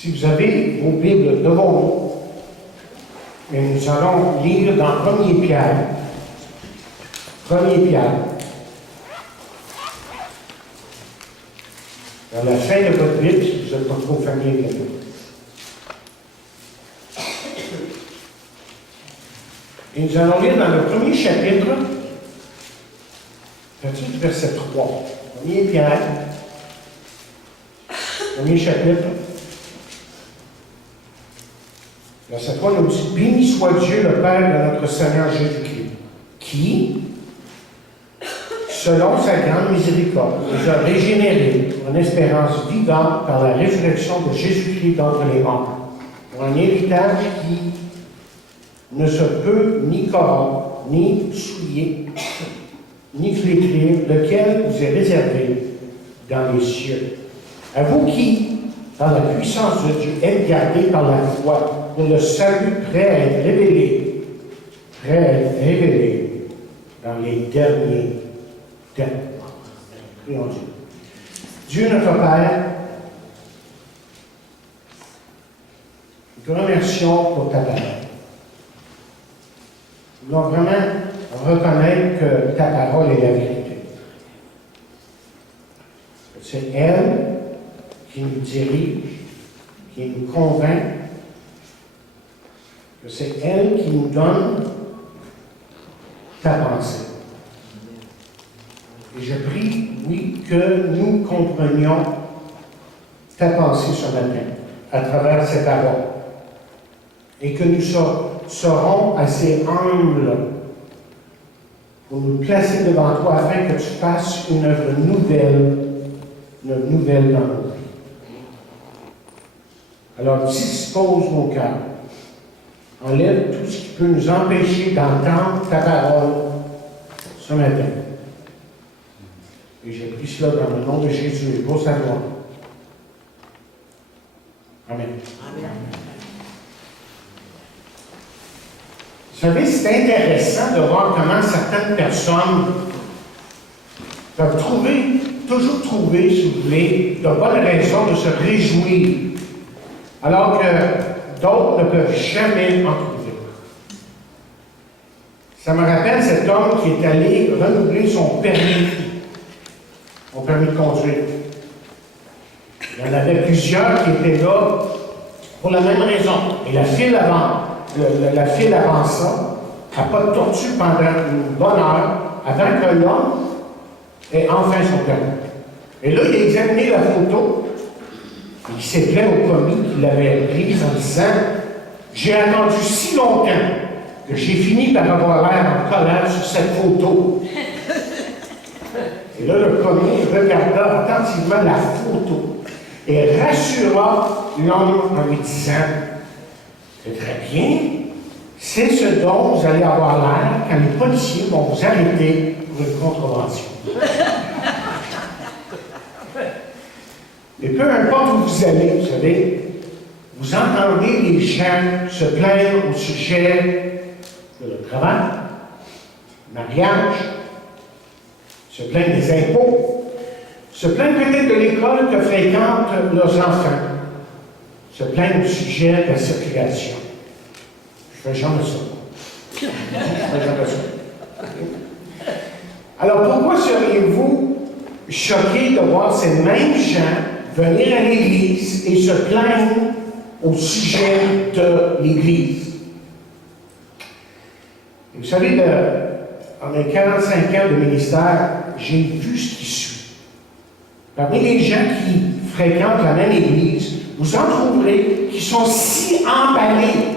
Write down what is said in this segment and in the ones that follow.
Si vous avez vos Bibles devant vous, et nous allons lire dans 1er Pierre. 1er Pierre. Vers la fin de votre Bible, si vous n'êtes pas trop familier avec nous. Et nous allons lire dans le premier chapitre, peut-être verset 3. 1er Pierre, premier chapitre. Verset 3 nous dit: Béni soit Dieu, le Père de notre Seigneur Jésus-Christ, qui, selon sa grande miséricorde, nous a régénérés en espérance vivante par la résurrection de Jésus-Christ d'entre les morts, pour un héritage qui ne se peut ni corrompre, ni souiller, ni flétrir, lequel vous est réservé dans les cieux. À vous qui, par la puissance de Dieu, êtes gardés par la foi, pour le salut prêt à être révélé, dans les derniers temps. Prions Dieu. Dieu notre Père, nous te remercions pour ta parole. Nous voulons vraiment reconnaître que ta parole est la vérité. C'est elle qui nous dirige, qui nous convainc, que c'est elle qui nous donne ta pensée. Et je prie, oui, que nous comprenions ta pensée ce matin, à travers cette parole, et que nous serons assez humbles pour nous placer devant toi afin que tu fasses une œuvre nouvelle dans nos vies. Alors, dispose mon cœur. Enlève tout ce qui peut nous empêcher d'entendre ta parole ce matin. Et je prie cela dans le nom de Jésus et pour sa gloire. Amen. Amen. Vous savez, c'est intéressant de voir comment certaines personnes peuvent toujours trouver, si vous voulez, de bonnes raisons de se réjouir, alors que d'autres ne peuvent jamais en trouver. Ça me rappelle cet homme qui est allé renouveler son permis de conduire. Il y en avait plusieurs qui étaient là pour la même raison. Et la file avant ça n'a pas de tortue pendant une bonne heure avant que l'homme ait enfin son permis. Et là, il a examiné la photo. Il s'est plaint au commis qu'il avait prise en disant: j'ai attendu si longtemps que j'ai fini par avoir l'air en colère sur cette photo. Et là, le commis regarda attentivement la photo et rassura l'homme en lui disant: c'est très bien, c'est ce dont vous allez avoir l'air quand les policiers vont vous arrêter pour une contravention. Mais peu importe où vous allez, vous savez, vous entendez les gens se plaindre au sujet de leur travail, du mariage, se plaindre des impôts, se plaindre peut-être de l'école que fréquentent leurs enfants, se plaindre du sujet de la circulation. Je ne fais jamais ça. Alors pourquoi seriez-vous choqués de voir ces mêmes gens venir à l'Église et se plaindre au sujet de l'Église? Et vous savez, en mes 45 ans de ministère, j'ai vu ce qui suit. Parmi les gens qui fréquentent la même Église, vous en trouverez qui sont si emballés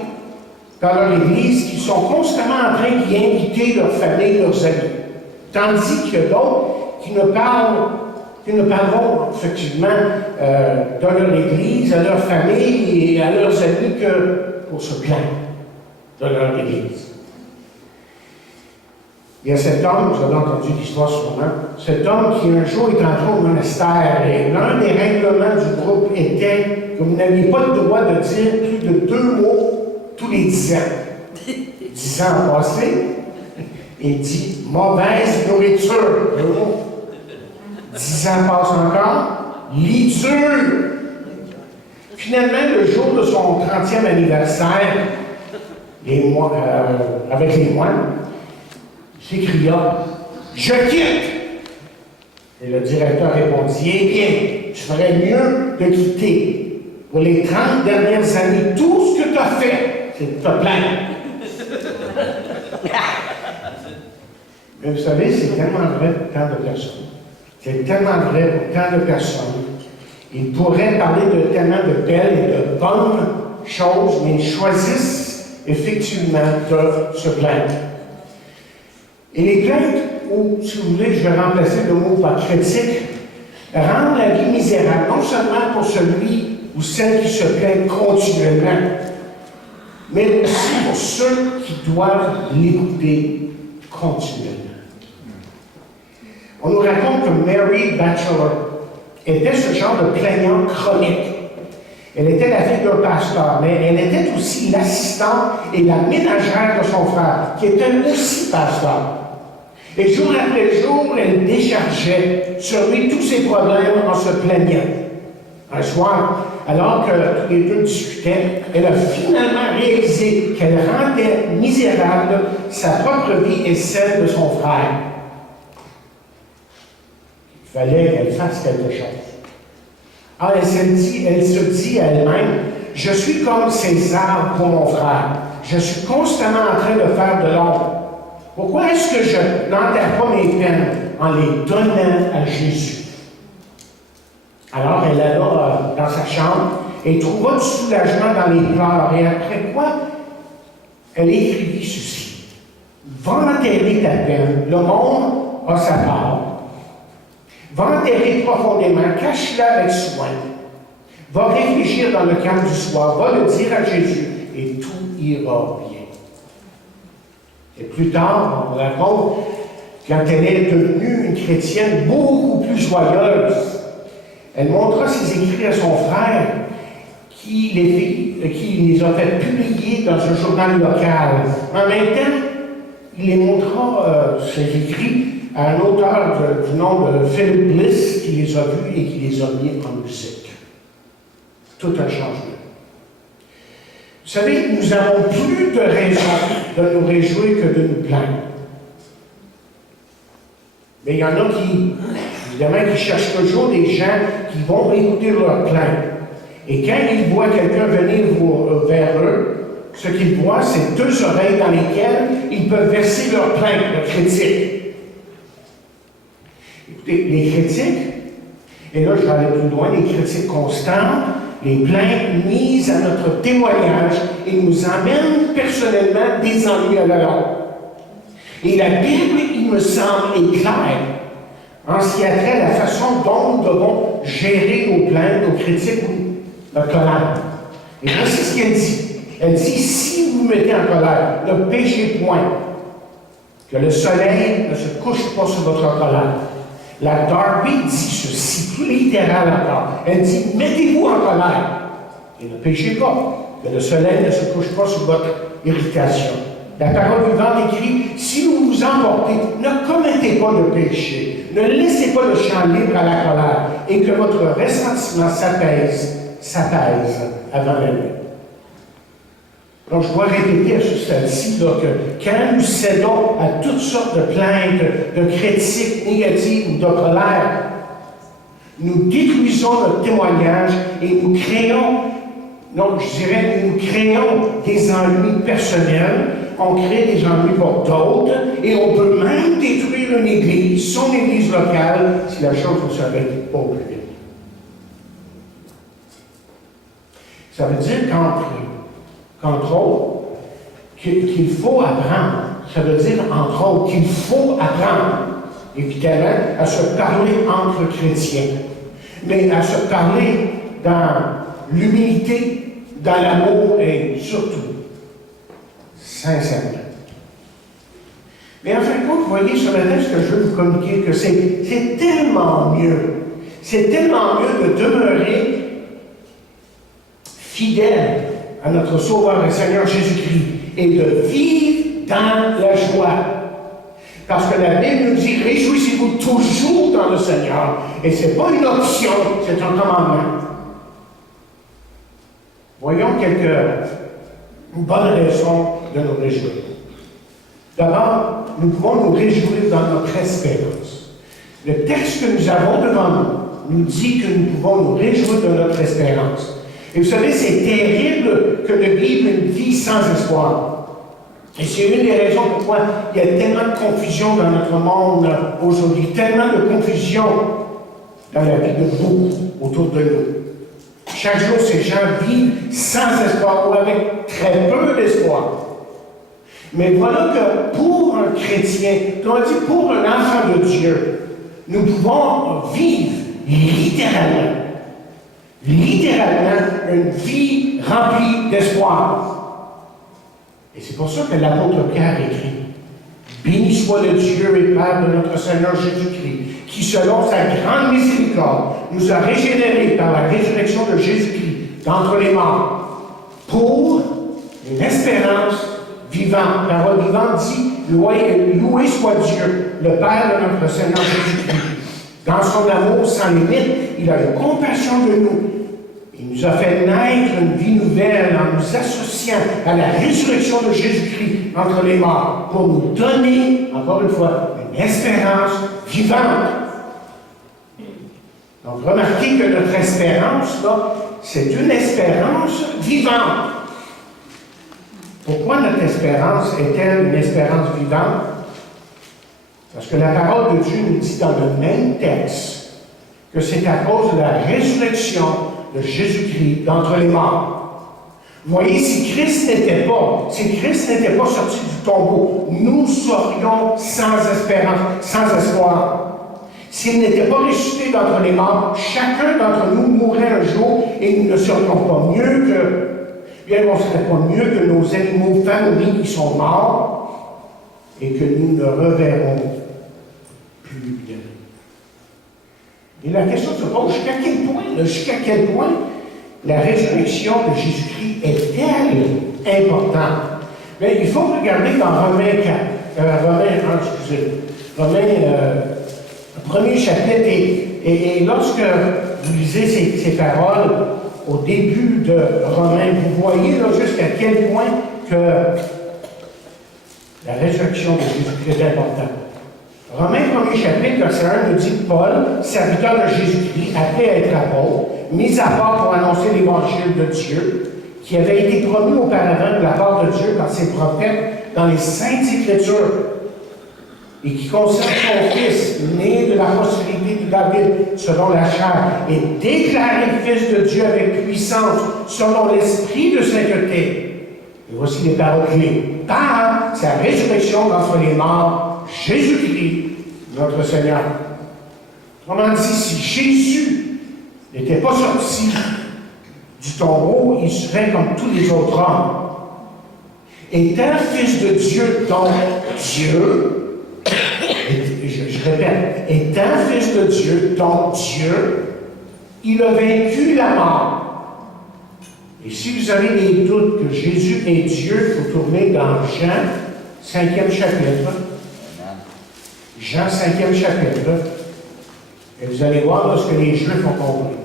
par leur Église qu'ils sont constamment en train d'y inviter leur famille, leurs amis. Tandis qu'il y a d'autres qui ne parlent effectivement de leur Église, à leur famille et à leurs amis que pour se plaindre de leur Église. Il y a cet homme, vous avez entendu l'histoire sûrement, cet homme qui un jour est entré au monastère et l'un des règlements du groupe était que vous n'aviez pas le droit de dire plus de 2 mots tous les 10 ans. 10 ans passés, il dit « mauvaise nourriture ». 10 ans passent encore, « lit dur ». Finalement, le jour de son 30e anniversaire, avec les moines, il s'écria « Je quitte !» Et le directeur répondit « Eh bien, tu ferais mieux de quitter. Pour les 30 dernières années, tout ce que tu as fait, c'est de te plaindre. » Mais vous savez, c'est tellement vrai pour tant de personnes. C'est tellement vrai pour tant de personnes. Ils pourraient parler de tellement de belles et de bonnes choses, mais ils choisissent effectivement de se plaindre. Et les plaintes, ou si vous voulez, je vais remplacer le mot par critique, rendent la vie misérable, non seulement pour celui ou celle qui se plaint continuellement, mais aussi pour ceux qui doivent l'écouter continuellement. On nous raconte que Mary Batchelor était ce genre de plaignante chronique. Elle était la fille d'un pasteur, mais elle était aussi l'assistante et la ménagère de son frère, qui était aussi pasteur. Et jour après jour, elle déchargeait sur lui tous ses problèmes en se plaignant. Un soir, alors que tous les deux discutaient, elle a finalement réalisé qu'elle rendait misérable sa propre vie et celle de son frère. Il fallait qu'elle fasse quelque chose. Ah, elle se dit à elle-même, « Je suis comme ces arbres pour mon frère. Je suis constamment en train de faire de l'ombre. Pourquoi est-ce que je n'enterre pas mes peines en les donnant à Jésus? » Alors, elle alla dans sa chambre et trouva du soulagement dans les pleurs. Et après quoi, elle écrivit ceci. « Va enterrer ta peine. Le monde a sa part. Va enterrer profondément, cache-la avec soin. Va réfléchir dans le calme du soir, va le dire à Jésus et tout ira bien. » Et plus tard, on raconte, quand elle est devenue une chrétienne beaucoup plus joyeuse, elle montra ses écrits à son frère qui les a fait publier dans un journal local. En même temps, il les montra, ses écrits, à un auteur du nom de Philip Bliss qui les a vus et qui les a mis en musique. Tout un changement. Vous savez, nous n'avons plus de raison de nous réjouir que de nous plaindre. Mais il y en a qui, évidemment, qui cherchent toujours des gens qui vont écouter leurs plaintes. Et quand ils voient quelqu'un venir vers eux, ce qu'ils voient, c'est deux oreilles dans lesquelles ils peuvent verser leurs plaintes, leurs critiques. Écoutez, les critiques, et là je vais aller plus loin, les critiques constantes, les plaintes mises à notre témoignage et nous emmènent personnellement des ennuis à la longue. Et la Bible, il me semble, est claire en ce qui a trait à la façon dont nous devons gérer nos plaintes, nos critiques ou notre colère. Et voici ce qu'elle dit. Elle dit, si vous vous mettez en colère, ne péchez point, que le soleil ne se couche pas sur votre colère. La Darby dit ceci, plus littéral encore. Elle dit, mettez-vous en colère et ne péchez pas, que le soleil ne se couche pas sur votre irritation. La parole vivante écrit, si vous vous emportez, ne commettez pas de péché, ne laissez pas le champ libre à la colère, et que votre ressentiment s'apaise avant la nuit. Donc, je dois répéter à ce stade-ci que quand nous cédons à toutes sortes de plaintes, de critiques négatives ou de colère, nous détruisons notre témoignage et nous créons, nous créons des ennuis personnels, on crée des ennuis pour d'autres, et on peut même détruire une église, son église locale, si la chose ne se règle pas plus vite. Ça veut dire qu'entre autres, qu'il faut apprendre. Ça veut dire, entre autres, qu'il faut apprendre, évidemment, à se parler entre chrétiens, mais à se parler dans l'humilité, dans l'amour et surtout, sincèrement. Mais en fin de compte, vous voyez sur la tête ce que je veux vous communiquer, que c'est tellement mieux. C'est tellement mieux de demeurer fidèle à notre Sauveur et Seigneur Jésus-Christ et de vivre dans la joie. Parce que la Bible nous dit, réjouissez-vous toujours dans le Seigneur. Et ce n'est pas une option, c'est un commandement. Voyons quelques bonnes raisons de nous réjouir. D'abord, nous pouvons nous réjouir dans notre espérance. Le texte que nous avons devant nous dit que nous pouvons nous réjouir de notre espérance. Et vous savez, c'est terrible que de vivre une vie sans espoir. Et c'est une des raisons pourquoi il y a tellement de confusion dans notre monde aujourd'hui, tellement de confusion dans la vie de beaucoup autour de nous. Chaque jour, ces gens vivent sans espoir ou avec très peu d'espoir. Mais voilà que pour un chrétien, on dit pour un enfant de Dieu, nous pouvons vivre littéralement une vie remplie d'espoir. Et c'est pour ça que l'apôtre Pierre écrit « Béni soit le Dieu et Père de notre Seigneur Jésus-Christ, qui selon sa grande miséricorde nous a régénérés par la résurrection de Jésus-Christ d'entre les morts, pour une espérance vivante. » La parole vivante dit « Loué soit Dieu, le Père de notre Seigneur Jésus-Christ. Dans son amour sans limite, il a eu compassion de nous. Il nous a fait naître une vie nouvelle en nous associant à la résurrection de Jésus-Christ entre les morts, pour nous donner, encore une fois, une espérance vivante. » Donc, remarquez que notre espérance, là, c'est une espérance vivante. Pourquoi notre espérance est-elle une espérance vivante? Parce que la parole de Dieu nous dit dans le même texte que c'est à cause de la résurrection de Jésus-Christ d'entre les morts. Vous voyez, si Christ n'était pas sorti du tombeau, nous serions sans espérance, sans espoir. S'il n'était pas ressuscité d'entre les morts, chacun d'entre nous mourrait un jour et nous ne serions pas mieux que nos animaux favoris qui sont morts et que nous ne reverrons plus bien. Et la question se pose, jusqu'à quel point la résurrection de Jésus-Christ est-elle importante? Mais il faut regarder dans Romains 1er chapitre, et lorsque vous lisez ces paroles au début de Romains, vous voyez là jusqu'à quel point que la résurrection de Jésus-Christ est importante. Romains 1er chapitre, verset 1, nous dit Paul, serviteur de Jésus-Christ, après être apôtre, mis à part pour annoncer l'évangile de Dieu, qui avait été promis auparavant de la part de Dieu par ses prophètes dans les Saintes Écritures, et qui concerne son Fils, né de la postérité de David, selon la chair, et déclaré Fils de Dieu avec puissance, selon l'Esprit de sainteté. Et voici les paroles clés. Par sa résurrection d'entre les morts, Jésus-Christ, notre Seigneur. Autrement dit, si Jésus n'était pas sorti du tombeau, il serait comme tous les autres hommes. Étant Fils de Dieu, donc Dieu, je répète, étant Fils de Dieu, donc Dieu, il a vaincu la mort. Et si vous avez des doutes que Jésus est Dieu, il faut tourner dans Jean, 5e chapitre. Jean, 5e chapitre. Et vous allez voir ce que les Juifs ont compris.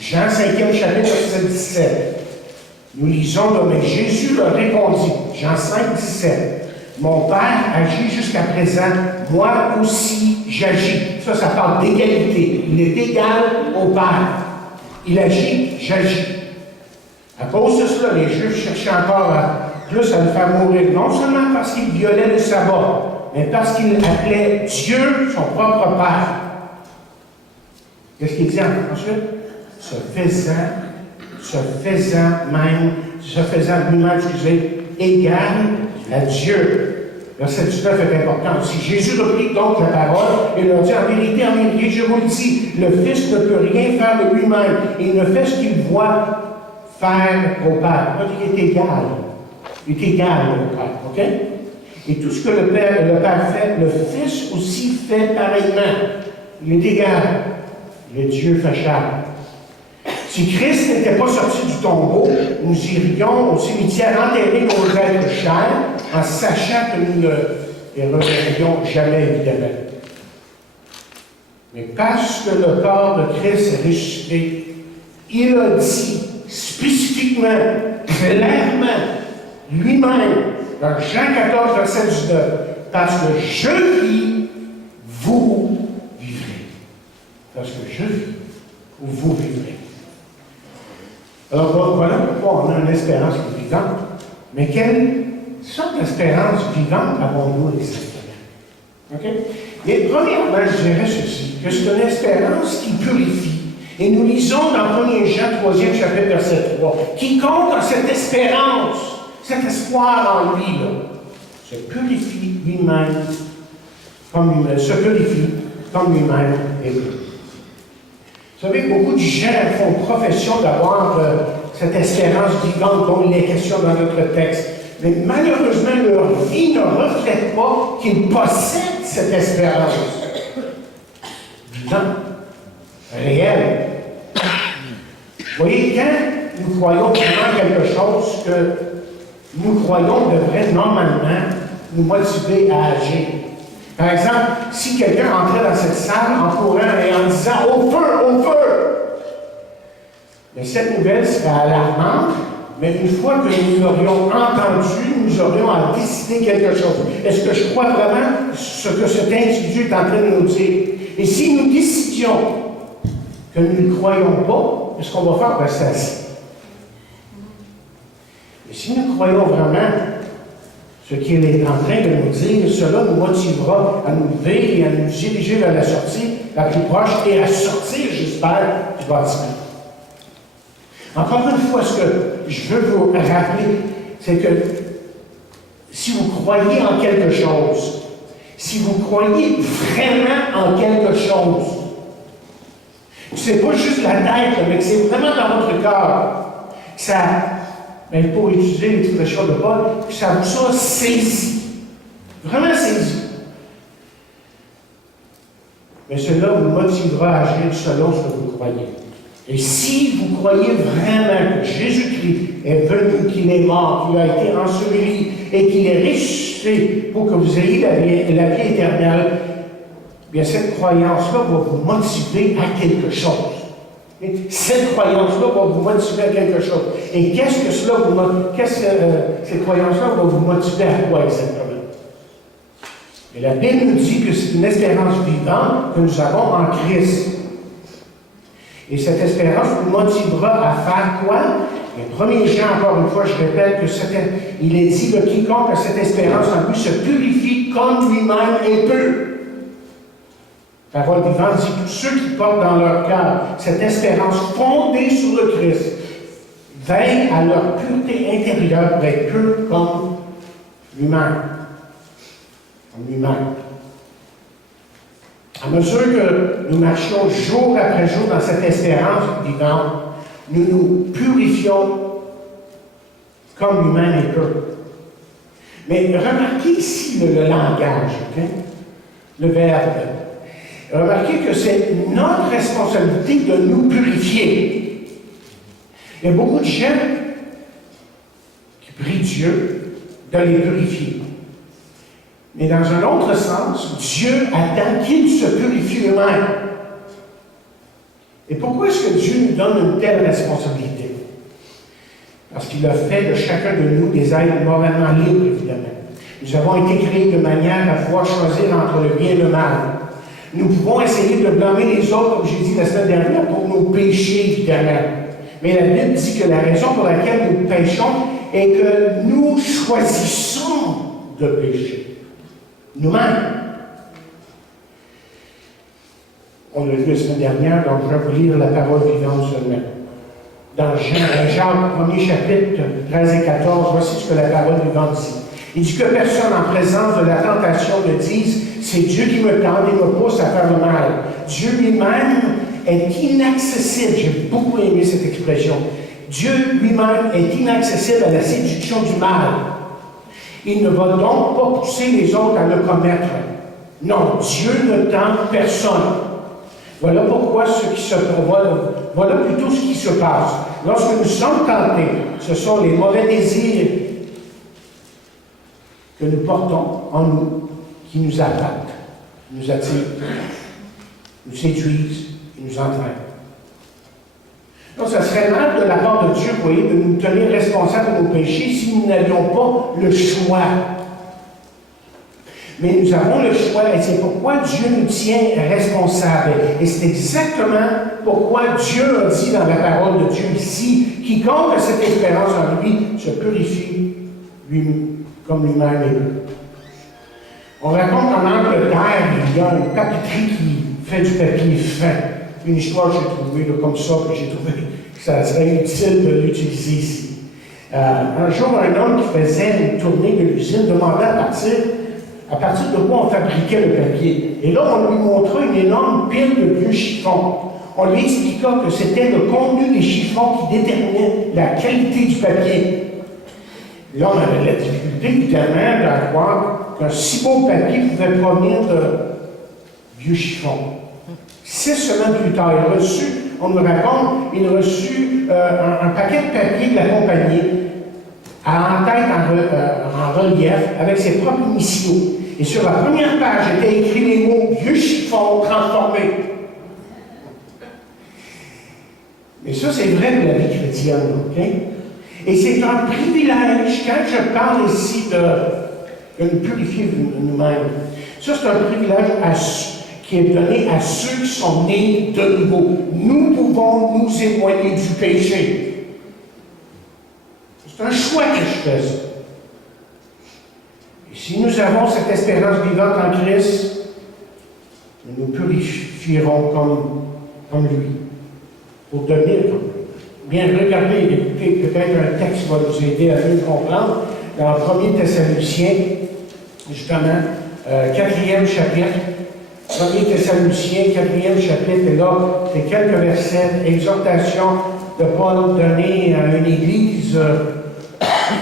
Jean, 5e chapitre, verset 17. Nous lisons là, mais Jésus leur répondit, Jean 5, 17. Mon Père agit jusqu'à présent, moi aussi j'agis. Ça parle d'égalité. Il est égal au Père. Il agit, j'agis. À cause de cela, les Juifs cherchaient encore plus à le faire mourir, non seulement parce qu'il violait le sabbat, mais parce qu'il appelait Dieu son propre Père. Qu'est-ce qu'il dit ensuite? Se faisant lui-même, égal à Dieu. Verset 19 est important aussi. Jésus reprit donc la parole et leur dit, en vérité, je vous le dis, le Fils ne peut rien faire de lui-même. Il ne fait ce qu'il voit faire au Père. Il est égal. Il est égal au Père. OK? Et tout ce que le Père fait, le Fils aussi fait pareillement. Il est égal. Il est Dieu fâchable. Si Christ n'était pas sorti du tombeau, nous irions au cimetière enterrer nos êtres chers en sachant que nous ne les reverrions jamais, évidemment. Mais parce que le corps de Christ est ressuscité, il a dit spécifiquement décrit clairement lui-même dans Jean 14, verset 19, parce que je vis, vous vivrez. Parce que je vis, vous vivrez. Alors voilà pourquoi on a une espérance vivante. Mais quelle sorte d'espérance vivante avons-nous exactement? OK? Mais premièrement, je dirais ceci, que c'est une espérance qui purifie. Et nous lisons dans 1 Jean 3e chapitre, verset 3, quiconque a cette espérance, cet espoir en lui, là, se purifie lui-même comme lui-même est pur. Vous savez, beaucoup de gens font profession d'avoir cette espérance vivante dont il est question dans notre texte. Mais malheureusement, leur vie ne reflète pas qu'ils possèdent cette espérance vivante, réelle. Vous voyez, quand nous croyons vraiment quelque chose que nous croyons devrait normalement nous motiver à agir. Par exemple, si quelqu'un entrait dans cette salle en courant et en disant « Au feu! Au feu! » mais cette nouvelle serait alarmante, mais une fois que nous l'aurions entendu, nous aurions à décider quelque chose. Est-ce que je crois vraiment ce que cet individu est en train de nous dire? Et si nous décidions que nous ne croyons pas, ce qu'on va faire, ben, c'est assis. Mais si nous croyons vraiment ce qu'il est en train de nous dire, cela nous motivera à nous lever et à nous diriger vers la sortie la plus proche et à sortir, j'espère, du bâtiment. Encore une fois, ce que je veux vous rappeler, c'est que si vous croyez en quelque chose, si vous croyez vraiment en quelque chose, c'est pas juste la tête, mais que c'est vraiment dans votre cœur, que ça, ben, pour utiliser l'expression de Paul, que ça vous a saisi, vraiment saisi. Mais cela vous motivera à agir selon ce que vous croyez. Et si vous croyez vraiment que Jésus-Christ est venu, qu'il est mort, qu'il a été enseveli et qu'il est ressuscité pour que vous ayez la vie éternelle, bien cette croyance-là va vous motiver à quelque chose. Et cette croyance-là va vous motiver à quelque chose. Et qu'est-ce que cette croyance-là va vous motiver à quoi exactement? Et la Bible nous dit que c'est une espérance vivante que nous avons en Christ. Et cette espérance nous motivera à faire quoi? Et 1 Jean, encore une fois, je répète que il est dit que quiconque a cette espérance en lui se purifie comme lui-même est pur. La parole vivante dit tous ceux qui portent dans leur cœur cette espérance fondée sur le Christ veillent à leur pureté intérieure pour être purs comme lui-même. Comme lui-même. À mesure que nous marchons jour après jour dans cette espérance vivante, nous nous purifions comme lui-même est pur. Mais remarquez ici le langage, okay? Le verbe. Remarquez que c'est notre responsabilité de nous purifier. Il y a beaucoup de gens qui prient Dieu de les purifier. Mais dans un autre sens, Dieu attend qu'il se purifie eux-mêmes. Et pourquoi est-ce que Dieu nous donne une telle responsabilité? Parce qu'il a fait de chacun de nous des êtres moralement libres, évidemment. Nous avons été créés de manière à pouvoir choisir entre le bien et le mal. Nous pouvons essayer de blâmer les autres, comme j'ai dit la semaine dernière, pour nos péchés, évidemment. Mais la Bible dit que la raison pour laquelle nous péchons est que nous choisissons de pécher. Nous-mêmes. On l'a vu la semaine dernière, donc je vais vous lire la parole vivante seulement. Dans Jacques, 1er chapitre, 13 et 14, voici ce que la parole vivante dit. Il dit que personne en présence de la tentation ne dise « c'est Dieu qui me tente et me pousse à faire le mal ». Dieu lui-même est inaccessible. J'ai beaucoup aimé cette expression. Dieu lui-même est inaccessible à la séduction du mal. Il ne va donc pas pousser les autres à le commettre. Non, Dieu ne tente personne. Voilà pourquoi voilà plutôt ce qui se passe. Lorsque nous sommes tentés, ce sont les mauvais désirs que nous portons en nous qui nous attaquent, nous attirent, nous séduisent et nous entraînent. Donc, ça serait mal de la part de Dieu, vous voyez, de nous tenir responsables de nos péchés si nous n'avions pas le choix. Mais nous avons le choix, et c'est pourquoi Dieu nous tient responsables. Et c'est exactement pourquoi Dieu a dit dans la parole de Dieu ici, quiconque a cette espérance en lui se purifie lui, comme lui-même est pur. On raconte qu'en Angleterre, il y a une papeterie qui fait du papier fin. Une histoire que j'ai trouvée là, comme ça, que j'ai trouvé que ça serait utile de l'utiliser ici. Un jour, un homme qui faisait une tournée de l'usine demandait à partir de quoi on fabriquait le papier. Et là, on lui montrait une énorme pile de vieux chiffons. On lui expliqua que c'était le contenu des chiffons qui déterminait la qualité du papier. Là, on avait la difficulté, évidemment, à croire qu'un si beau papier pouvait provenir de vieux chiffons. 6 semaines plus tard, on nous raconte, il reçut un paquet de papier de la compagnie en tête en relief avec ses propres initiaux. Et sur la première page étaient écrits les mots « vieux chiffon transformé ». Mais ça, c'est vrai de la vie chrétienne, OK? Et c'est un privilège, quand je parle ici de nous purifier nous-mêmes, ça, c'est un privilège qui est donné à ceux qui sont nés de nouveau. Nous pouvons nous éloigner du péché. C'est un choix que je fais. Et si nous avons cette espérance vivante en Christ, nous nous purifierons comme lui, pour devenir comme lui. Bien, regardez, écoutez, peut-être un texte va nous aider à mieux comprendre. Dans 1 Thessaloniciens, justement, 4e chapitre, 1 Thessaloniciens, 4e chapitre, et là, c'est quelques versets, exhortation de Paul donnée à une église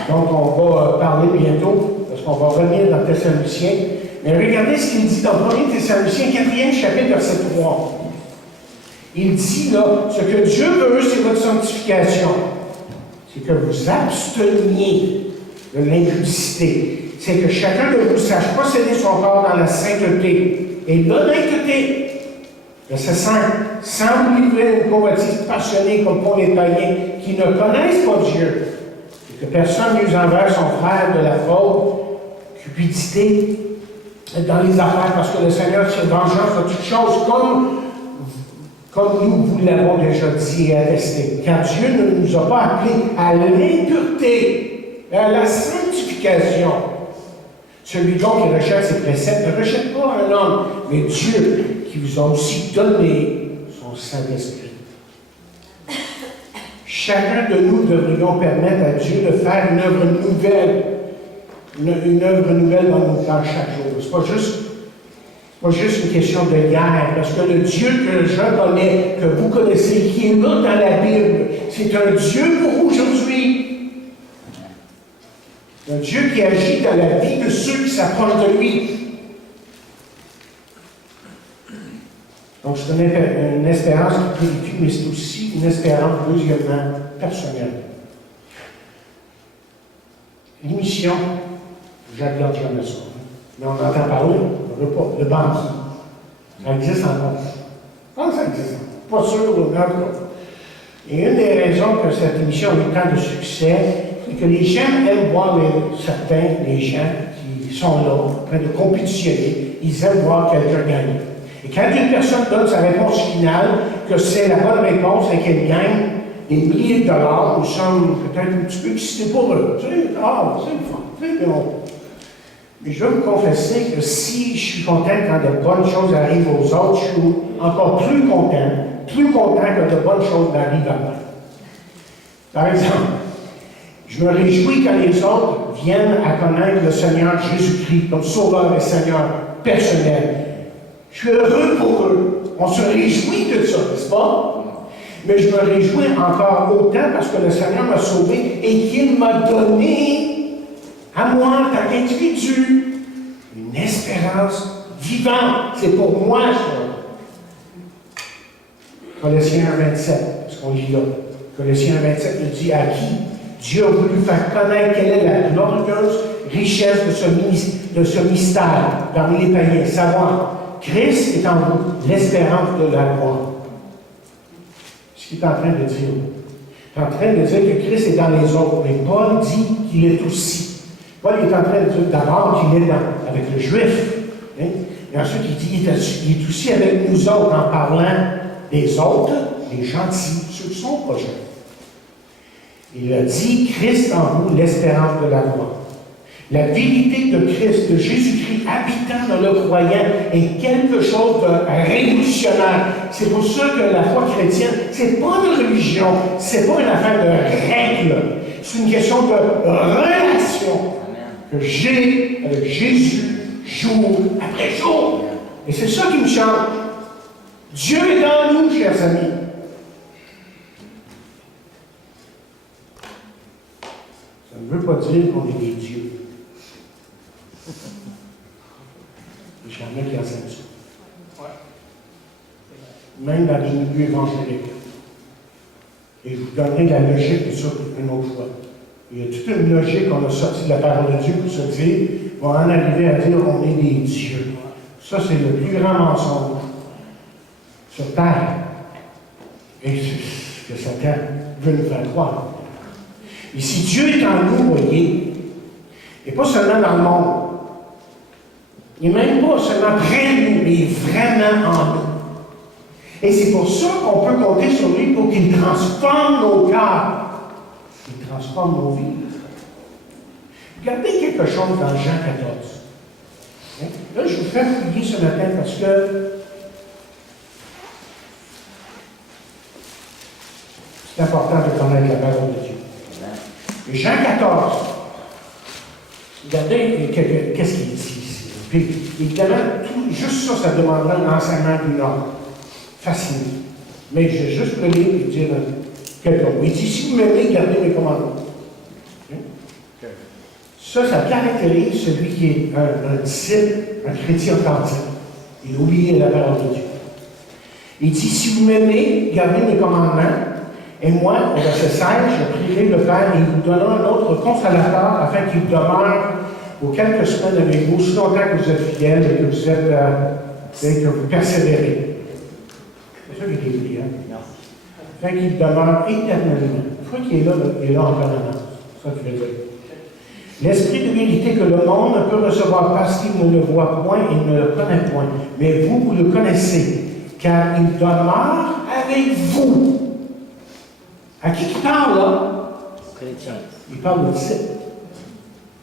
dont on va parler bientôt, parce qu'on va revenir dans Thessaloniciens. Mais regardez ce qu'il dit dans 1 Thessaloniciens, 4e chapitre, verset 3. Il dit là, ce que Dieu veut, c'est votre sanctification. C'est que vous absteniez de l'impudicité. C'est que chacun de vous sache posséder son corps dans la sainteté et l'honnêteté. Verset 5. Sans vous livrer une convoitise passionnée comme pour les païens qui ne connaissent pas Dieu. Et que personne n'use envers son frère de la faute, cupidité dans les affaires, parce que le Seigneur tient vengeance de toutes choses comme nous vous l'avons déjà dit et attesté. Car Dieu ne nous a pas appelés à l'impureté, mais à la sanctification. Celui donc qui rejette ses préceptes ne rejette pas un homme, mais Dieu qui vous a aussi donné son Saint-Esprit. Chacun de nous devrions permettre à Dieu de faire une œuvre nouvelle, une œuvre nouvelle dans nos cœurs chaque jour. Ce n'est pas juste une question de guerre, parce que le Dieu que je connais, que vous connaissez, qui est là dans la Bible, c'est un Dieu pour aujourd'hui. Un Dieu qui agit dans la vie de ceux qui s'approchent de lui. Donc, c'est une espérance qui purifie, mais c'est aussi une espérance, deuxièmement, personnelle. L'émission, Jacques jamais ça. Mais on entend parler, le banquier. Ça existe encore. Comment ça existe? Pas sûr, mais en tout cas. Et une des raisons que cette émission a eu tant de succès, c'est que les gens aiment voir les gens qui sont là, en train de compétitionner, ils aiment voir quelqu'un gagner. Et quand une personne donne sa réponse finale, que c'est la bonne réponse et qu'elle gagne des milliers de dollars, nous sommes peut-être un petit peu excités pour eux. Tu sais, c'est le fun. Mais je veux vous confesser que si je suis content quand de bonnes choses arrivent aux autres, je suis encore plus content que de bonnes choses m'arrivent à moi. Par exemple, je me réjouis quand les autres viennent à connaître le Seigneur Jésus-Christ comme Sauveur et Seigneur personnel. Je suis heureux pour eux. On se réjouit de ça, n'est-ce pas? Mais je me réjouis encore autant parce que le Seigneur m'a sauvé et qu'il m'a donné à moi, en tant qu'individu, une espérance vivante. C'est pour moi, ça. Colossiens 1,27, parce qu'on lit là. Colossiens 1,27 nous dit à qui Dieu a voulu faire connaître quelle est la glorieuse richesse de ce mystère parmi les païens. Savoir, Christ est en vous, l'espérance de la gloire. ce qu'il est en train de dire. Il est en train de dire que Christ est dans les autres, mais Paul dit qu'il est aussi. Paul est en train de dire d'abord qu'il est avec le juif. Hein? Et ensuite, il dit qu'il est aussi avec nous autres en parlant des autres, des gentils, ceux qui sont pas gentils. Il a dit Christ en vous, l'espérance de la gloire. La vérité de Christ, de Jésus-Christ habitant dans le croyant, est quelque chose de révolutionnaire. C'est pour ça que la foi chrétienne, c'est pas une religion, c'est pas une affaire de règles. C'est une question de relation que j'ai avec Jésus jour après jour. Et c'est ça qui me change. Dieu est dans nous, chers amis. Ça ne veut pas dire qu'on est des dieux. Il y en a qui enseignent ça. Même dans les milieux évangéliques. Et je vous donnerai la logique de ça une autre fois. Il y a toute une logique qu'on a sortie de la parole de Dieu pour se dire, on va en arriver à dire qu'on est des dieux. Ça, c'est le plus grand mensonge sur terre. Et c'est ce que Satan veut nous faire croire. Et si Dieu est en nous, voyez, et pas seulement dans le monde, il n'est même pas seulement près de nous, mais vraiment en nous. Et c'est pour ça qu'on peut compter sur lui pour qu'il transforme nos cœurs, qu'il transforme nos vies. Regardez quelque chose dans Jean 14. Hein? Là, je vous fais fouiller ce matin parce que c'est important de connaître la parole de Dieu. Et Jean 14, regardez qu'est-ce qu'il dit ici. Puis, évidemment, juste ça, ça demanderait un enseignement d'une heure. Facile. Mais je vais juste le lire et dire quelques mots. Il dit, si vous m'aimez, gardez mes commandements. Okay. Ça caractérise celui qui est un disciple, un chrétien authentique. Il a oublié la parole de Dieu. Il dit, si vous m'aimez, gardez mes commandements. Et moi, au verset 16, je prierai le Père et il vous donnera un autre consolateur afin qu'il demeure aux quelques semaines avec vous, si longtemps que vous êtes fidèles et que vous êtes, que vous persévérez. C'est ça qui est écrit, hein? Afin qu'il demeure éternellement. Une fois qu'il est là, il est là en permanence. C'est ça qu'il veut dire. L'esprit de vérité que le monde ne peut recevoir parce qu'il ne le voit point et ne le connaît point. Mais vous, vous le connaissez, car il demeure avec vous. À qui il parle, là? Chrétien. Il parle aux disciples.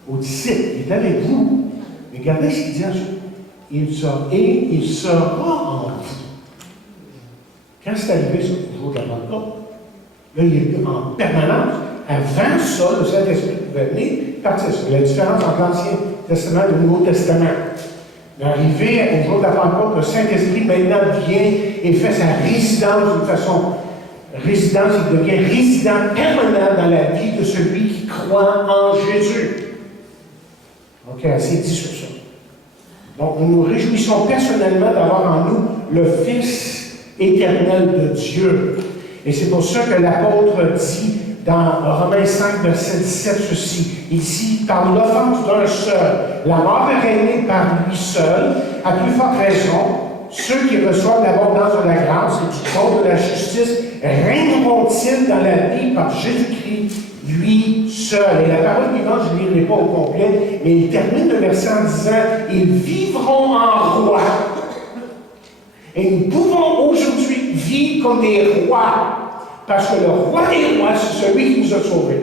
Aux disciples. Il est avec vous. Mais regardez ce qu'il dit ensuite. Il sera en vous. Quand c'est arrivé sur le jour de la Pentecôte, là, il est en permanence. Avant ça, le Saint-Esprit pouvait venir partir. Il y a la différence entre l'Ancien Testament et le Nouveau Testament. Arrivé au jour de la Pentecôte, le Saint-Esprit maintenant vient et fait sa résidence d'une façon résidence, il devient résident permanent dans la vie de celui qui croit en Jésus. OK, assez dit sur ça. Donc, nous nous réjouissons personnellement d'avoir en nous le Fils éternel de Dieu. Et c'est pour ça que l'apôtre dit dans Romains 5, verset 17, ceci. Ici, par l'offense d'un seul, la mort est régnée par lui seul, à plus forte raison, ceux qui reçoivent l'abondance de la grâce et du don de la justice règneront-ils dans la vie par Jésus-Christ, lui seul. Et la parole vivante, je ne lirai pas au complet, mais il termine le verset en disant « Ils vivront en roi ». Et nous pouvons aujourd'hui vivre comme des rois, parce que le roi des rois, c'est celui qui nous a sauvés.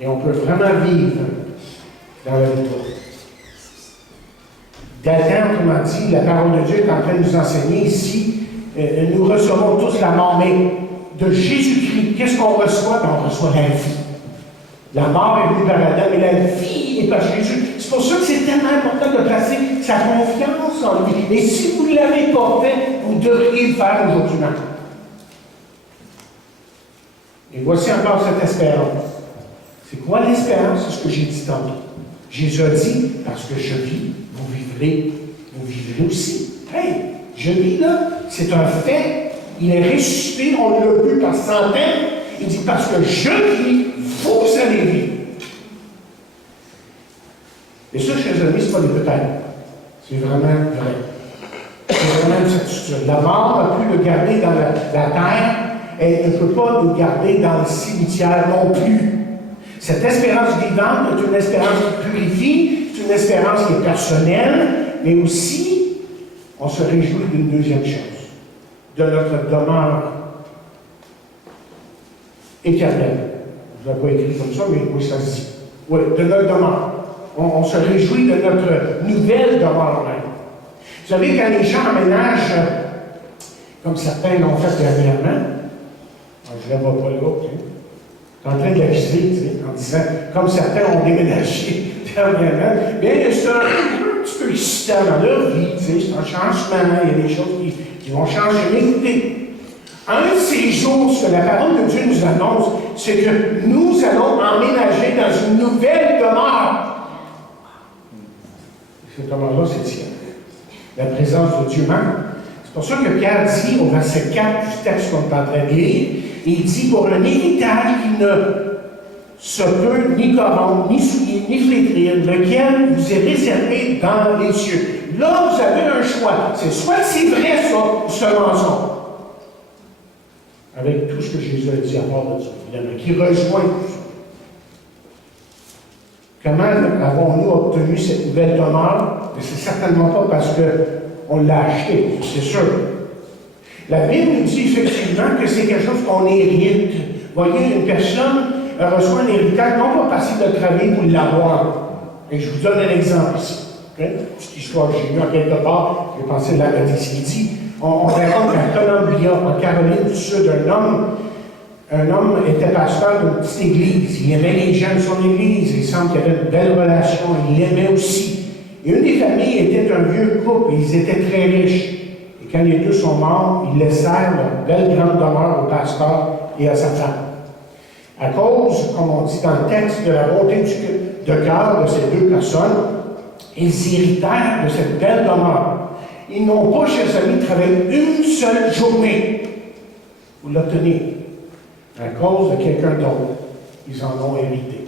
Et on peut vraiment vivre dans la victoire. D'Adam, autrement dit, la parole de Dieu est en train de nous enseigner ici. Nous recevons tous la mort, mais de Jésus-Christ, qu'est-ce qu'on reçoit? On reçoit la vie. La mort est venue par Adam, mais la vie est par Jésus. C'est pour ça que c'est tellement important de placer sa confiance en lui. Et si vous ne l'avez pas fait, vous devriez le faire aujourd'hui même. Et voici encore cette espérance. C'est quoi l'espérance? C'est ce que j'ai dit tantôt. Jésus a dit, parce que je vis, vous vivrez aussi. Hey, je vis là, c'est un fait. Il est ressuscité, on l'a vu par centaines. Il dit, parce que je vis, vous allez vivre. Et ça, chers amis, ce n'est pas des peut-être. C'est vraiment vrai. C'est vraiment de certitude. La mort a pu le garder dans la terre, elle ne peut pas le garder dans le cimetière non plus. Cette espérance vivante est une espérance qui purifie, c'est une espérance qui est personnelle, mais aussi, on se réjouit d'une deuxième chose, de notre demeure éternelle. Je ne l'ai pas écrit comme ça, mais oui, ça se dit. Oui, de notre demeure. On se réjouit de notre nouvelle demeure même. Vous savez, quand les gens emménagent, comme certains l'ont fait dernièrement, je ne la vois pas là, tu es en train de l'aviser, en disant, comme certains ont déménagé dernièrement, bien, c'est un petit peu excitant dans leur vie, c'est un changement, il y a des choses qui vont changer. Mais écoutez, un de ces jours, ce que la parole de Dieu nous annonce, c'est que nous allons emménager dans une nouvelle demeure. Cette demeure-là, c'est tienne. La présence de Dieu même. C'est pour ça que Pierre dit au verset 4 du texte qu'on est en train de lire, il dit pour un héritage qui ne se peut ni corrompre, ni souiller, ni flétrir, lequel vous est réservé dans les cieux. Là, vous avez un choix. C'est soit c'est vrai ça, ou c'est un mensonge. Avec tout ce que Jésus a dit à part de ça, évidemment, qui rejoint tout ça. Comment avons-nous obtenu cette nouvelle demeure? C'est certainement pas parce qu'on l'a acheté, c'est sûr. La Bible nous dit effectivement que c'est quelque chose qu'on hérite. Vous voyez, une personne reçoit un héritage, non pas parce qu'il a travaillé pour l'avoir. Et je vous donne un exemple ici. Okay? Petite histoire que j'ai eue en quelque part, j'ai pensé la noter ce qu'il dit. On raconte qu'à Columbia, en Caroline du Sud, un homme était pasteur d'une petite église. Il aimait les gens de son église. Il semble qu'il avait une belle relation. Il l'aimait aussi. Et une des familles était un vieux couple. Et ils étaient très riches. Et quand les deux sont morts, ils laissèrent leur belle grande demeure au pasteur et à sa femme. À cause, comme on dit dans le texte, de la bonté de cœur de ces deux personnes, ils héritèrent de cette belle demeure. Ils n'ont pas, chers amis, travaillé une seule journée pour l'obtenir. À cause de quelqu'un d'autre, ils en ont hérité.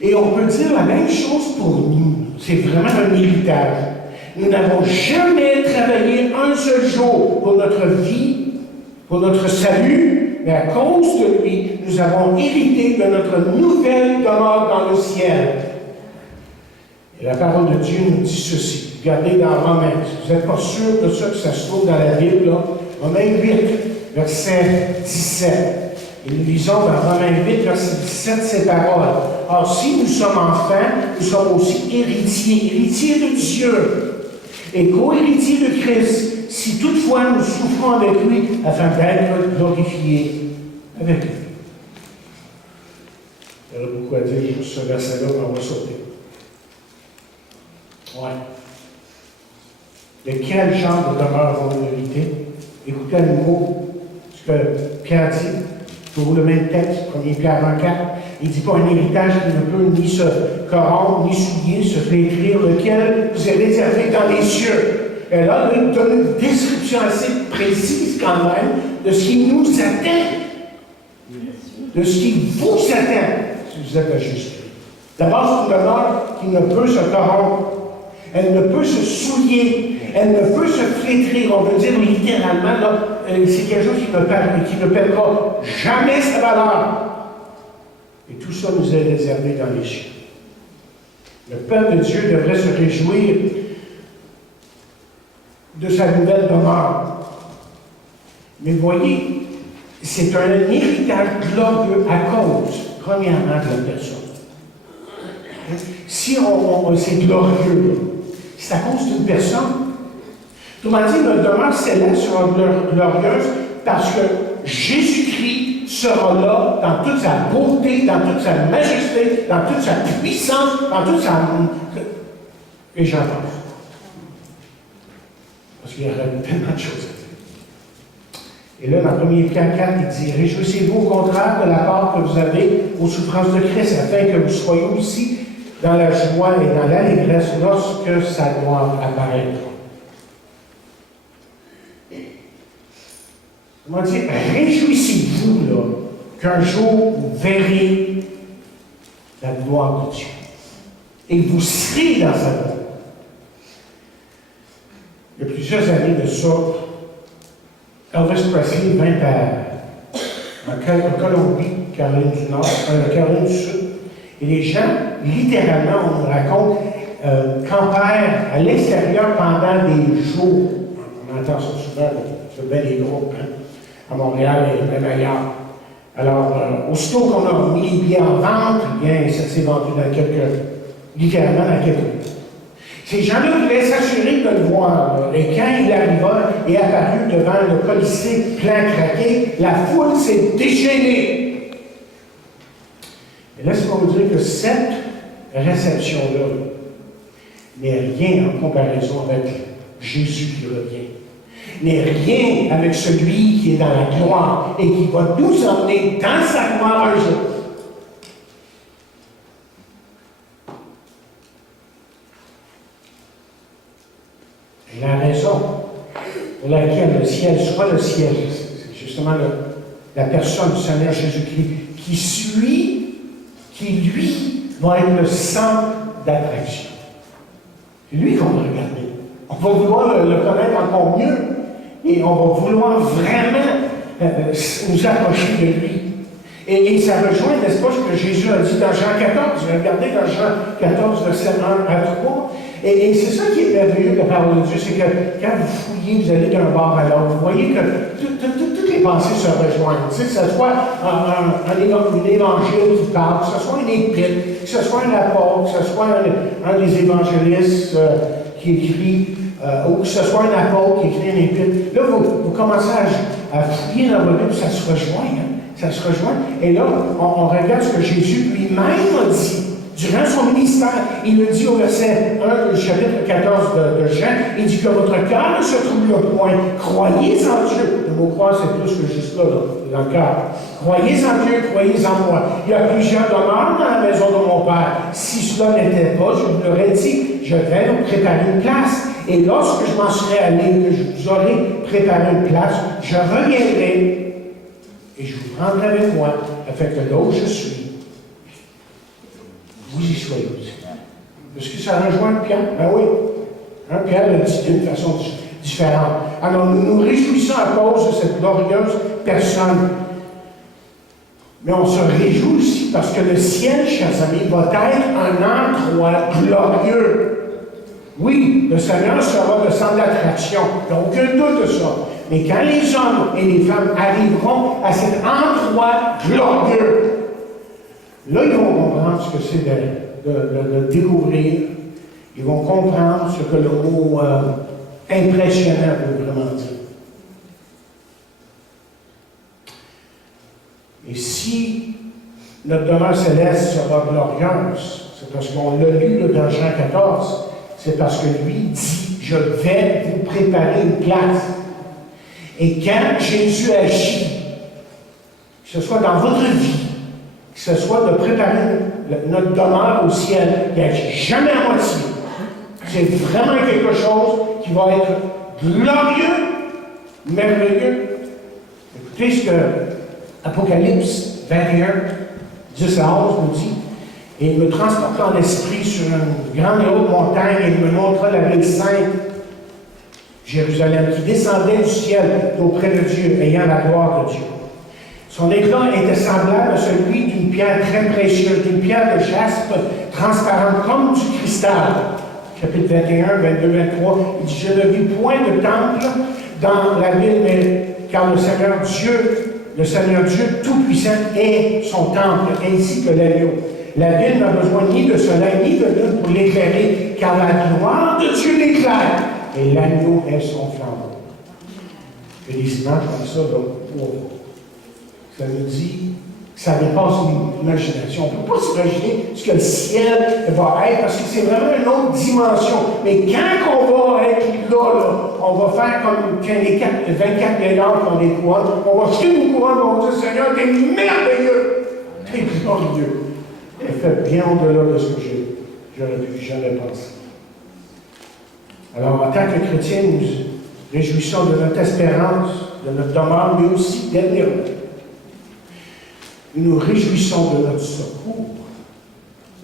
Et on peut dire la même chose pour nous. C'est vraiment un héritage. Nous n'avons jamais travaillé un seul jour pour notre vie, pour notre salut, mais à cause de lui, nous avons hérité de notre nouvelle demeure dans le ciel. Et la parole de Dieu nous dit ceci. Regardez dans Romains. Si vous n'êtes pas sûr de ça, que ça se trouve dans la Bible, là, Romains 8, verset 17. Et nous lisons dans Romains 8, verset 17, ces paroles. Or, si nous sommes enfants, nous sommes aussi héritiers de Dieu et co-héritiers de Christ, si toutefois nous souffrons avec lui, afin d'être glorifiés avec lui. Il y aurait beaucoup à dire sur ce verset-là, mais on va sauter. Ouais. De quel genre de demeure vont-nous hériter? Écoutez à nouveau ce que Pierre dit, toujours le même texte, 1 Pierre 1, 4. Il ne dit pas un héritage qui ne peut ni se corrompre, ni souiller, se flétrir, lequel vous est réservé dans les cieux. Et là, il nous donne une description assez précise quand même de ce qui nous attend, de ce qui vous attend, si vous êtes à juste. D'abord, c'est une demeure qui ne peut se corrompre, elle ne peut se souiller, elle ne peut se flétrir. On veut dire littéralement, là, c'est quelque chose qui ne perdra jamais sa valeur. Et tout ça nous est réservé dans les cieux. Le peuple de Dieu devrait se réjouir de sa nouvelle demeure. Mais voyez, c'est un héritage glorieux à cause, premièrement, de la personne. Si c'est glorieux, c'est à cause d'une personne. Autrement dit, notre demeure céleste sera glorieuse parce que Jésus-Christ sera là dans toute sa beauté, dans toute sa majesté, dans toute sa puissance, dans toute sa... Et j'en pense. Parce qu'il y aurait tellement de choses à dire. Et là, dans 1 Pierre 4, il dit, réjouissez-vous au contraire de la part que vous avez aux souffrances de Christ, afin que vous soyez aussi dans la joie et dans l'allégresse lorsque sa gloire apparaîtra. Comment dire, réjouissez-vous là qu'un jour vous verrez la gloire de Dieu. Et vous serez dans sa gloire. il y a plusieurs années de ça, Elvis Presley vint en Colombie, Caroline du Nord, Caroline du Sud. Et les gens, littéralement, on nous raconte, campèrent à l'extérieur pendant des jours. On entend ça souvent, sur bien des groupes, hein, à Montréal et même ailleurs. Alors, aussitôt qu'on a mis les billets en vente, bien, ça s'est vendu littéralement dans quelques mois. Ces gens-là voulaient s'assurer de le voir. Là. Et quand il arriva et apparut devant le Colisée plein craqué, la foule s'est déchaînée. Et laissez-moi vous dire que cette réception-là n'est rien en comparaison avec Jésus qui revient. N'est rien avec celui qui est dans la gloire et qui va nous emmener dans sa gloire un jour. Et la raison pour laquelle le ciel, soit le ciel, c'est justement la personne du Seigneur Jésus-Christ qui lui va être le centre d'attraction. C'est lui qu'on va regarder. On va vouloir le connaître encore mieux et on va vouloir vraiment nous approcher de lui. Et ça rejoint, n'est-ce pas, ce que Jésus a dit dans Jean 14. Regardez dans Jean 14, verset 1 à 3. Et c'est ça qui est merveilleux de la parole de Dieu, c'est que quand vous fouillez, vous allez d'un bord à l'autre, vous voyez que toutes les pensées se rejoignent. Tu sais, que ce soit un évangile qui parle, que ce soit une épître, que ce soit un apôtre, que ce soit un des évangélistes qui écrit, ou que ce soit un apôtre qui écrit une épître. Là, vous commencez à fouiller dans votre Bible, ça se rejoint. Hein? Ça se rejoint. Et là, on regarde ce que Jésus lui-même a dit. Durant son ministère, il le dit au verset 1 du chapitre 14 de Jean, il dit que votre cœur ne se trouble point. Croyez en Dieu. Le mot croire, c'est plus que juste là, dans le cœur. Croyez en Dieu, croyez en moi. Il y a plusieurs demeures dans la maison de mon Père. Si cela n'était pas, je vous l'aurais dit, je vais vous préparer une place. Et lorsque je m'en serai allé, que je vous aurai préparé une place, je reviendrai et je vous prendrai avec moi, afin que là où je suis, vous y soyez aussi. Est-ce que ça rejoint Pierre? Ben oui. Hein, Pierre l'a dit d'une façon différente. Alors, nous nous réjouissons à cause de cette glorieuse personne. Mais on se réjouit aussi parce que le ciel, chers amis, va être un endroit glorieux. Oui, le Seigneur sera le centre d'attraction. Il n'y a aucun doute de ça. Mais quand les hommes et les femmes arriveront à cet endroit glorieux, là, ils vont comprendre ce que c'est de découvrir. Ils vont comprendre ce que le mot impressionnant veut vraiment dire. Et si notre demeure céleste sera glorieuse, c'est parce qu'on l'a lu là, dans Jean 14, c'est parce que lui dit, je vais vous préparer une place. Et quand Jésus agit, que ce soit dans votre vie, que ce soit de préparer notre demeure au ciel, il n'agit jamais à moitié. C'est vraiment quelque chose qui va être glorieux, merveilleux. Écoutez ce que Apocalypse 21, 10 à 11 nous dit. Et il me transporta en esprit sur une grande et haute montagne et il me montra la ville sainte, Jérusalem, qui descendait du ciel auprès de Dieu, ayant la gloire de Dieu. Son éclat était semblable à celui d'une pierre très précieuse, d'une pierre de jaspe transparente comme du cristal. Chapitre 21, 22, 23, il dit, je ne vis point de temple dans la ville, mais car le Seigneur Dieu Tout-Puissant est son temple, ainsi que l'agneau. La ville n'a besoin ni de soleil, ni de lune pour l'éclairer, car la gloire de Dieu l'éclaire, et l'agneau est son flambeau. Et des images comme ça, donc, ça nous dit que ça dépasse l'imagination. On ne peut pas s'imaginer ce que le ciel va être, parce que c'est vraiment une autre dimension. Mais quand on va être là, on va faire comme quand les 24 mélanges ont des couronnes, on va jeter une couronne, on va dire, Seigneur, t'es merveilleux, t'es glorieux. Elle fait bien au-delà de ce que j'aurais pu jamais penser. Alors, en tant que chrétiens, nous réjouissons de notre espérance, de notre demeure, mais aussi dernièrement. Nous nous réjouissons de notre secours.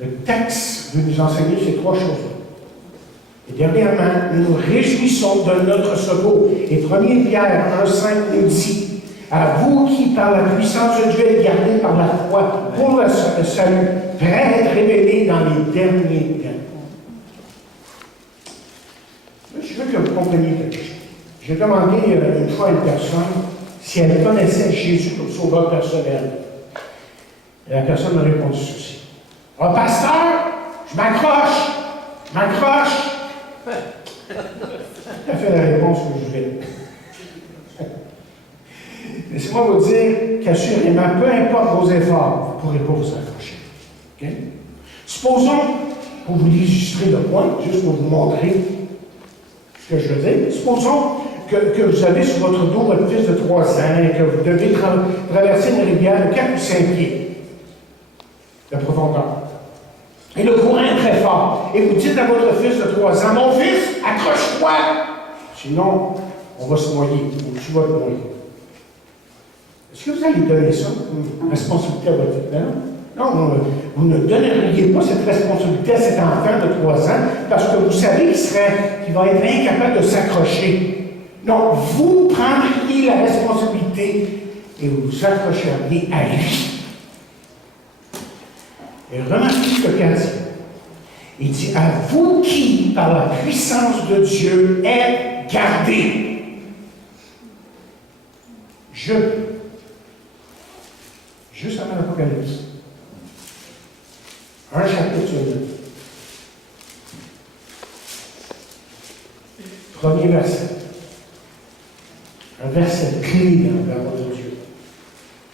Le texte veut nous enseigner ces trois choses-là. Et dernièrement, nous nous réjouissons de notre secours. Et 1 Pierre 1,5 nous dit, à vous qui, par la puissance de Dieu, êtes gardés par la foi pour le salut, prêts à être révélés dans les derniers temps. Je veux que vous compreniez quelque chose. J'ai demandé une fois à une personne si elle connaissait Jésus comme sauveur personnel. Et la personne m'a répondu ceci. « Oh, pasteur, je m'accroche. » C'est fait la réponse que je voulais. Laissez-moi vous dire qu'assurément, peu importe vos efforts, vous ne pourrez pas vous accrocher. Okay? Supposons, pour vous illustrer le point, juste pour vous montrer ce que je veux dire, supposons que vous avez sur votre dos votre fils de 3 ans et que vous devez traverser une rivière de 4 ou 5 pieds de profondeur. Et le courant est très fort. Et vous dites à votre fils de 3 ans, « Mon fils, accroche-toi! Sinon, on va se noyer, ou tu vas te noyer. » Est-ce que vous allez donner ça comme responsabilité à votre fils? Non, vous ne donneriez pas cette responsabilité à cet enfant de 3 ans parce que vous savez qu'il va être incapable de s'accrocher. Non, vous prendriez la responsabilité et vous vous accrocheriez à lui. Et remarquez ce que Pierre dit. Il dit, à vous qui, par la puissance de Dieu, êtes gardés. Juste avant l'Apocalypse. Un chapitre sur 2. Premier verset. Un verset clé dans la parole de Dieu.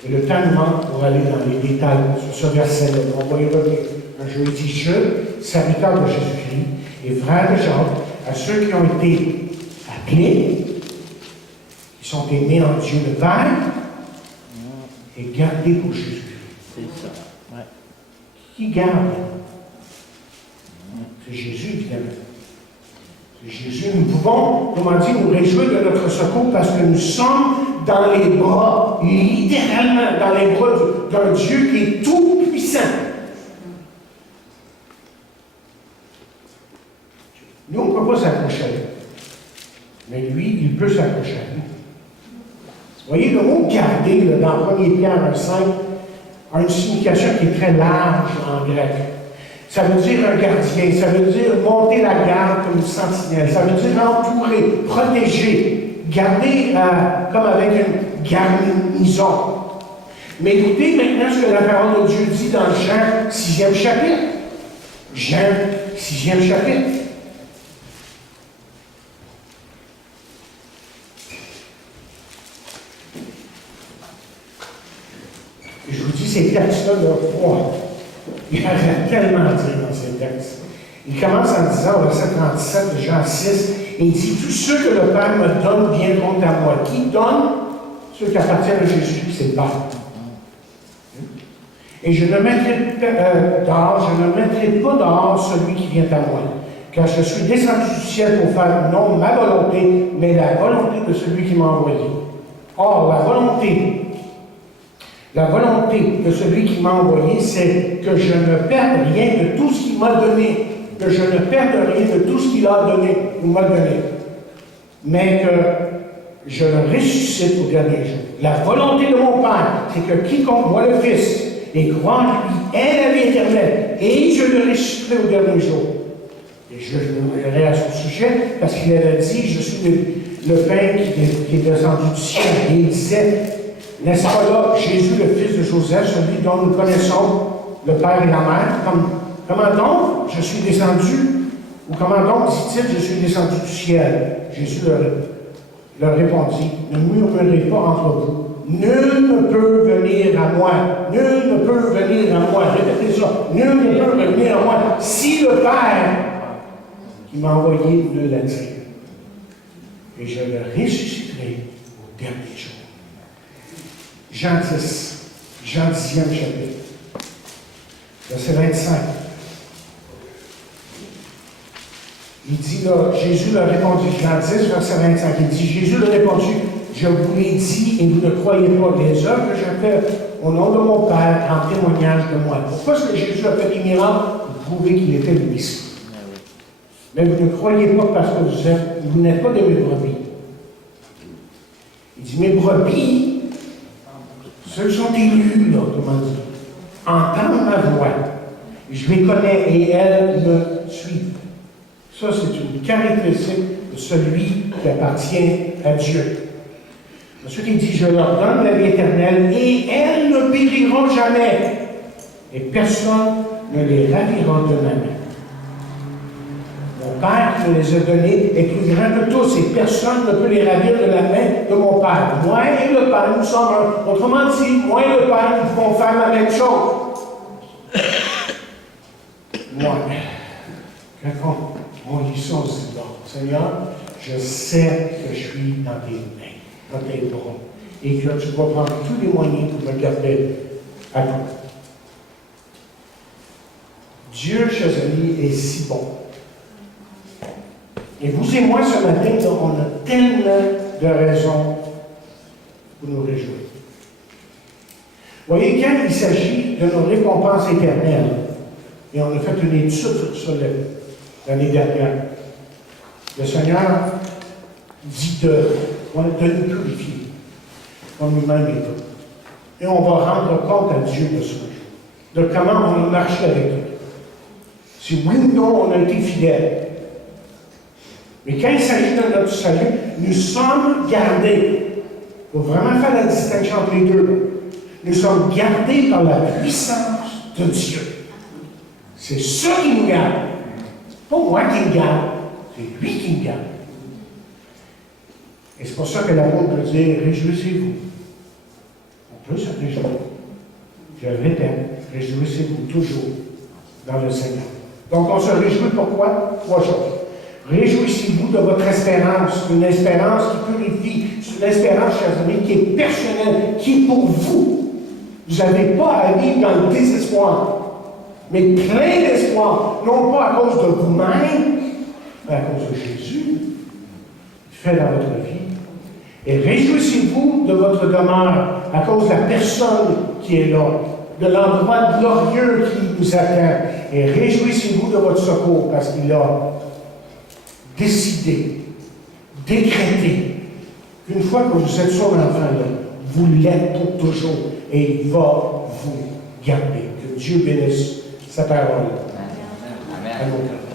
Et le temps nous manque pour aller dans les détails sur ce verset-là. On va y revenir. Je dis, serviteur de Jésus-Christ et frère de Jacques, à ceux qui ont été appelés, qui sont aimés en Dieu le Père, et gardés pour Jésus-Christ. C'est ça. Ouais. Qui garde? C'est Jésus, évidemment. C'est Jésus. Nous pouvons, comment dire, nous réjouir de notre secours parce que nous sommes dans les bras, littéralement dans les bras d'un Dieu qui est tout puissant. Nous, on ne peut pas s'accrocher à lui. Mais lui, il peut s'accrocher à nous. Vous voyez, le mot « garder » dans 1 Pierre 1,5 a une signification qui est très large en grec. Ça veut dire un gardien, ça veut dire monter la garde comme une sentinelle, ça veut dire entourer, protéger, garder comme avec une garnison. Mais écoutez maintenant ce que la parole de Dieu dit dans Jean 6e chapitre. Jean 6e chapitre. Je vous dis, ces textes-là, il y a tellement à dire dans ces textes. Il commence en disant, au verset 37 de Jean 6, et il dit, tous ceux que le Père me donne viendront à moi. Qui donne? Ceux qui appartiennent à Jésus, c'est le Père. Et je ne mettrai pas dehors celui qui vient à moi. Car je suis descendu du ciel pour faire non ma volonté, mais la volonté de celui qui m'a envoyé. Or, la volonté de celui qui m'a envoyé, c'est que je ne perde rien de tout ce qu'il m'a donné, que je ne perde rien de tout ce qu'il a donné ou m'a donné, mais que je le ressuscite au dernier jour. La volonté de mon Père, c'est que quiconque voit le Fils et croit en lui ait la vie éternelle, et je le ressusciterai au dernier jour. Et je reviendrai à son sujet, parce qu'il avait dit, je suis le pain qui est descendu du ciel, et il disait, n'est-ce pas là, Jésus, le fils de Joseph, celui dont nous connaissons le Père et la Mère, comment donc je suis descendu, ou comment donc, dit-il, je suis descendu du ciel? Jésus leur répondit, ne murmurez pas entre vous. Nul ne peut venir à moi. Nul ne peut venir à moi. Répétez ça. Nul ne peut venir à moi si le Père qui m'a envoyé ne l'attire. Et je le ressusciterai au dernier jour. Jean 10e chapitre, verset 25. Il dit là, Jésus leur répondit, Jean 10, verset 25, il dit, Jésus leur répondit, je vous l'ai dit et vous ne croyez pas, les œuvres que je fais au nom de mon Père en témoignage de moi. Pourquoi est-ce que Jésus a fait des miracles? Pour prouver qu'il était le Messie. Mais vous ne croyez pas parce que vous n'êtes pas de mes brebis. Il dit, mes brebis, ceux qui sont élus, là, comment dire, entendent ma voix. Je les connais et elles me suivent. Ça, c'est une caractéristique de celui qui appartient à Dieu. Ensuite, il dit, je leur donne la vie éternelle et elles ne périront jamais. Et personne ne les ravira de ma main. Mon Père qui me les a donnés est plus grand que tous et personne ne peut les ravir de la main de mon Père. Moi et le Père, nous sommes un. Autrement dit, moi et le Père, nous pouvons faire la même chose. Moi, quand on lit ça, on se dit, bon, Seigneur, je sais que je suis dans tes mains, dans tes bras, et que tu vas prendre tous les moyens pour me garder à toi. Dieu, chers amis, est si bon. Et vous et moi, ce matin, on a tellement de raisons pour nous réjouir. Vous voyez, quand il s'agit de nos récompenses éternelles, et on a fait une étude sur ça l'année dernière, le Seigneur dit de nous purifier, comme lui-même est tout. Et on va rendre compte à Dieu de ce jour, de comment on a marché avec lui. Si oui ou non, on a été fidèles. Mais quand il s'agit de notre salut, nous sommes gardés. Il faut vraiment faire la distinction entre les deux. Nous sommes gardés par la puissance de Dieu. C'est ça qui nous garde. C'est pas moi qui me garde, c'est lui qui me garde. Et c'est pour ça que l'apôtre peut dire, réjouissez-vous. On peut se réjouir. Je le répète, réjouissez-vous toujours dans le Seigneur. Donc on se réjouit pourquoi? Trois choses. Réjouissez-vous de votre espérance, une espérance qui purifie, c'est une espérance, chers amis, qui est personnelle, qui est pour vous. Vous n'avez pas à vivre dans le désespoir, mais plein d'espoir, non pas à cause de vous-même, mais à cause de Jésus, fait dans votre vie. Et réjouissez-vous de votre demeure à cause de la personne qui est là, de l'endroit glorieux qui vous attend. Et réjouissez-vous de votre secours parce qu'il a décidé, décrété, qu'une fois que vous êtes son enfant-là, vous l'êtes pour toujours et il va vous garder. Que Dieu bénisse sa parole. Amen. À nos cœurs.